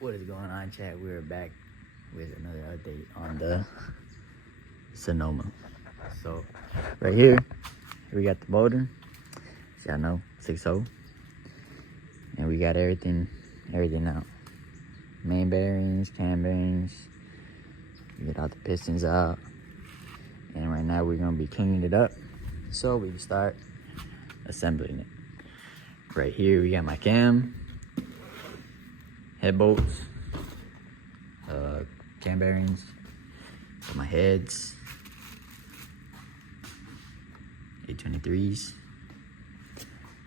What is going on, chat? We're back with another update on the Sonoma. So right here we got the motor, as y'all know, 6.0, and we got everything out. Main bearings, cam bearings. We get all the pistons out, and right now we're gonna be cleaning it up so we can start assembling it. Right here we got my cam, head bolts, cam bearings for my heads, 823s.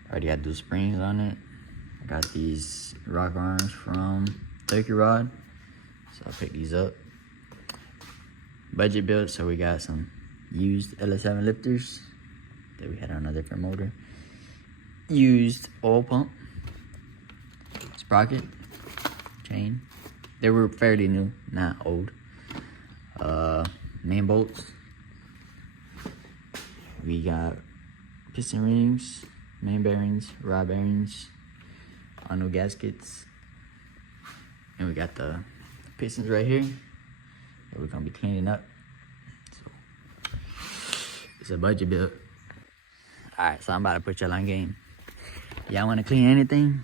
Already got those springs on it. I got these rock arms from Turkey Rod, so I'll pick these up. Budget built, so we got some used LS7 lifters that we had on a different motor. Used oil pump, sprocket, chain. They were fairly new, not old. Main bolts. We got piston rings, main bearings, rod bearings, on new gaskets. And we got the pistons right here that we're gonna be cleaning up. So it's a budget build. Alright, so I'm about to put y'all on game. Y'all wanna clean anything?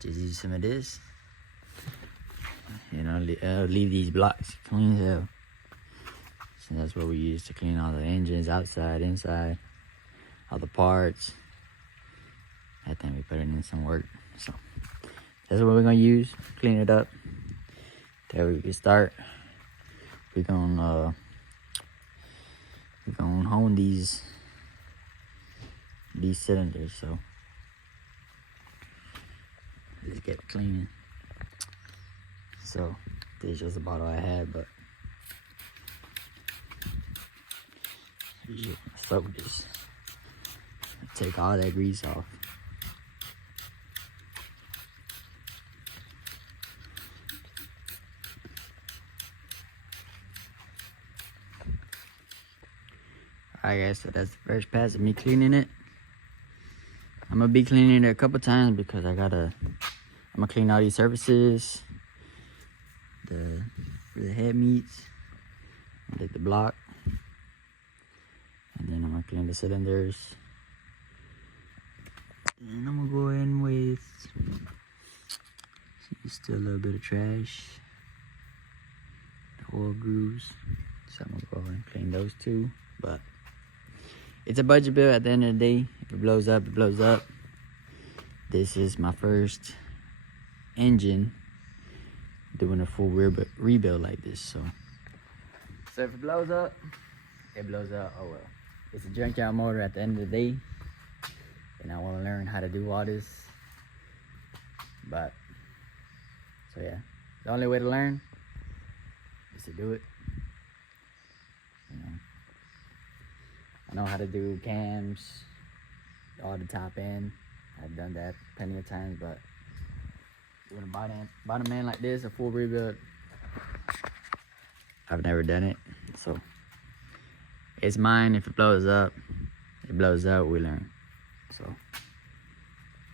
Just use some of this. You know, leave these blocks clean as hell. So that's what we use to clean all the engines, outside, inside, all the parts. I think we put it in some work. So that's what we're gonna use. Clean it up. There we can start. We're gonna hone these cylinders. So let's get cleaning. So this is just a bottle I had, but soak this. Take all that grease off. Alright guys, so that's the first pass of me cleaning it. I'm gonna be cleaning it a couple times because I'm gonna clean all these surfaces. Where the head meets, take the block, and then I'm gonna clean the cylinders. And I'm gonna go in with, see, still a little bit of trash, the oil grooves. So I'm gonna go and clean those too. But it's a budget build at the end of the day. If it blows up, it blows up. This is my first engine doing a full rebuild like this. So if it blows up, it blows up. Oh well. It's a junkyard motor at the end of the day, and I want to learn how to do all this. But so yeah, the only way to learn is to do it. You know, I know how to do cams, all the top end. I've done that plenty of times, but doing a bottom end like this, a full rebuild, I've never done it. So it's mine. If it blows up, it blows up. We learn. So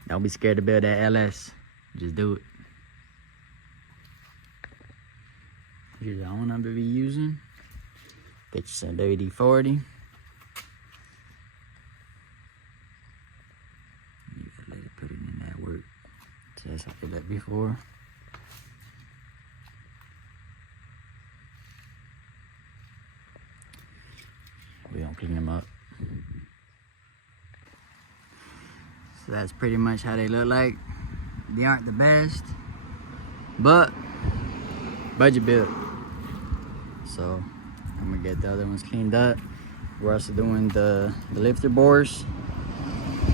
don't be scared to build that LS. Just do it. Here's the one I'm gonna be using. Get you some WD-40. You gotta let it put it in that work. Just like I did that before. We don't clean them up. So that's pretty much how they look like. They aren't the best, but budget build. So I'm gonna get the other ones cleaned up. We're also doing the lifter bores.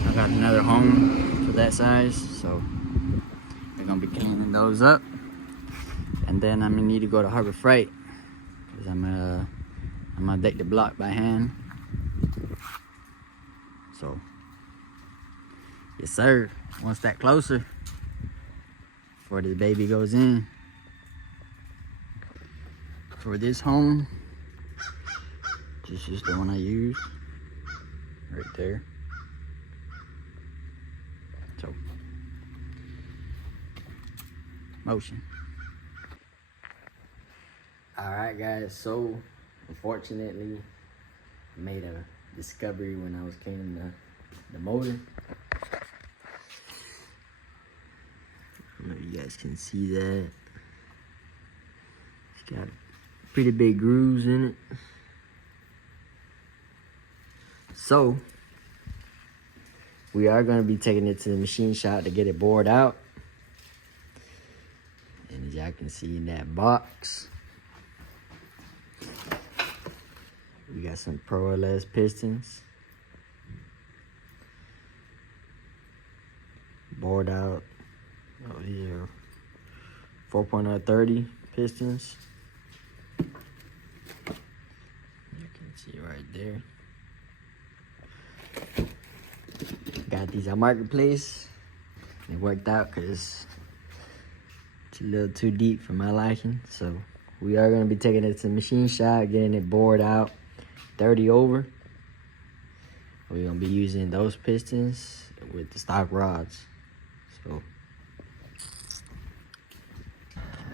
I got another home for that size, so we're gonna be cleaning those up. And then I'm gonna need to go to Harbor Freight because I'm gonna deck the block by hand. So yes sir, one step closer before this baby goes in. For this home, this is the one I use right there. So motion. Alright guys, so unfortunately I made a discovery when I was cleaning the motor. I don't know if you guys can see that. It's got pretty big grooves in it. So we are going to be taking it to the machine shop to get it bored out. And as y'all can see in that box, we got some Pro LS pistons. Bored out. Oh, these are 4.030 pistons. You can see right there. Got these at Marketplace. It worked out because it's a little too deep for my liking. So we are going to be taking it to the machine shop, getting it bored out 30 over. We're going to be using those pistons with the stock rods. So,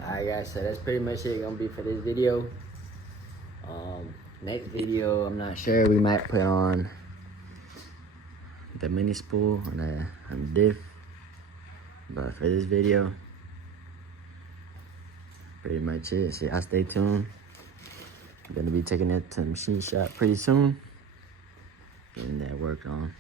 alright guys, so that's pretty much it gonna be for this video. Next video, I'm not sure, we might put on the mini spool on the diff. But for this video, pretty much it. So y'all stay tuned. I'm gonna be taking it to the machine shop pretty soon, getting that worked on.